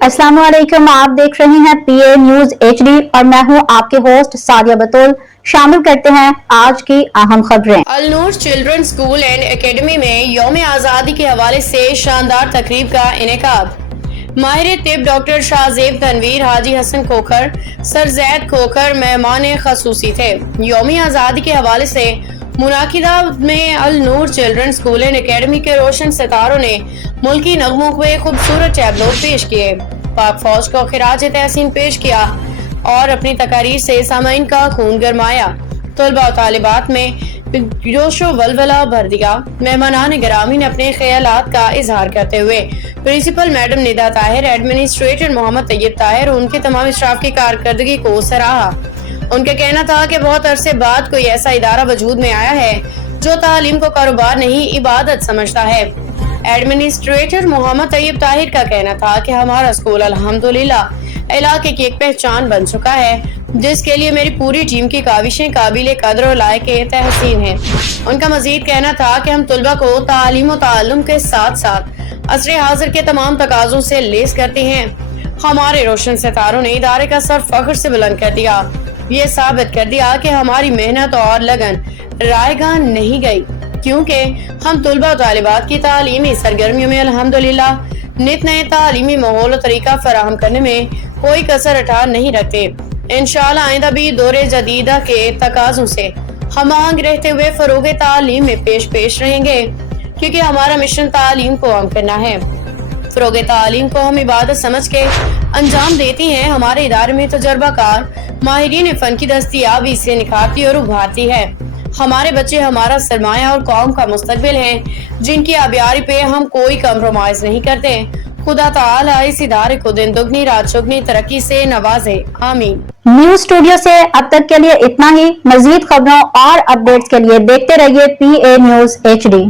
अस्सलाम वालेकुम, आप देख रहे हैं पीए न्यूज HD और मैं हूं आपके होस्ट सादिया बतूल। शामिल करते हैं आज की अहम खबरें। अल नूर चिल्ड्रन स्कूल एंड एकेडमी में यौम आज़ादी के हवाले से शानदार तकरीब का इनेकाद। माहिर तिब डॉक्टर शाहजेब तनवीर हाजी हसन खोखर सर जैद खोखर मेहमान खसूसी थे। यौम आज़ादी के हवाले से मुनाकिदा में अल नूर चिल्ड्रन स्कूल एंड एकेडमी के रोशन सितारों ने मुल्की नगमों के खूबसूरत टैबलो पेश किए, पाक फौज को खिराज तहसीन पेश किया और अपनी तकारीर से सामाइन का खून गरमाया। तलबा और तालिबात में जोशो वलवला भर दिया। मेहमानान गिरामी ने अपने ख्यालात का इजहार करते हुए principal madam Nida Tahir, administrator Mohammad Tayyab Tahir और उनके तमाम स्टाफ की कारकर्दगी को सराहा। उनका कहना था कि बहुत अरसे बाद कोई ऐसा इदारा वजूद में आया है जो तालीम को कारोबार नहीं इबादत समझता है। एडमिनिस्ट्रेटर मोहम्मद तैयब ताहिर का कहना था कि हमारा स्कूल अल्हम्दुलिल्लाह इलाके की एक पहचान बन चुका है, जिसके लिए मेरी पूरी टीम की काविशें काबिल कदर और लायक तहसीन है। उनका मजीद कहना था कि हम तुलबा को तालीम और ताल्लुम के साथ साथ असरे हाजिर के तमाम तकाज़ों से लेस करते हैं। हमारे रोशन सितारों ने इदारे का सर फख्र से बुलंद कर दिया, ये साबित कर दिया कि हमारी मेहनत और लगन रायगा नहीं गई, क्योंकि हम तुलबा और तालिबात की तालीमी सरगर्मियों में अल्हम्दुलिल्लाह नित नए तालीमी माहौल और तरीका फराहम करने में कोई कसर हटा नहीं रखते। इंशाअल्लाह आइंदा भी दौरे जदीदा के तकाज़ों से हम आहंग रहते हुए फरोगे तालीम में पेश रहेंगे, क्योंकि हमारा मिशन तालीम को आम करना है। फरोगे तालीम को हम इबादत समझ के अंजाम देती हैं। हमारे इदारे में तजर्बाकार माहिरीन फन की दस्तयाबी से निखारती और उभारती है। हमारे बच्चे हमारा सरमाया और कौम का मुस्तकबिल हैं, जिनकी आबियारी पे हम कोई कम्प्रोमाइज नहीं करते। खुदा ताला इस इदारे को दिन दुगनी रात चौगनी तरक्की से नवाजे, आमीन। न्यूज स्टूडियो से अब तक के लिए इतना ही। मजीद खबरों और अपडेट्स के लिए देखते रहिए पीए न्यूज HD।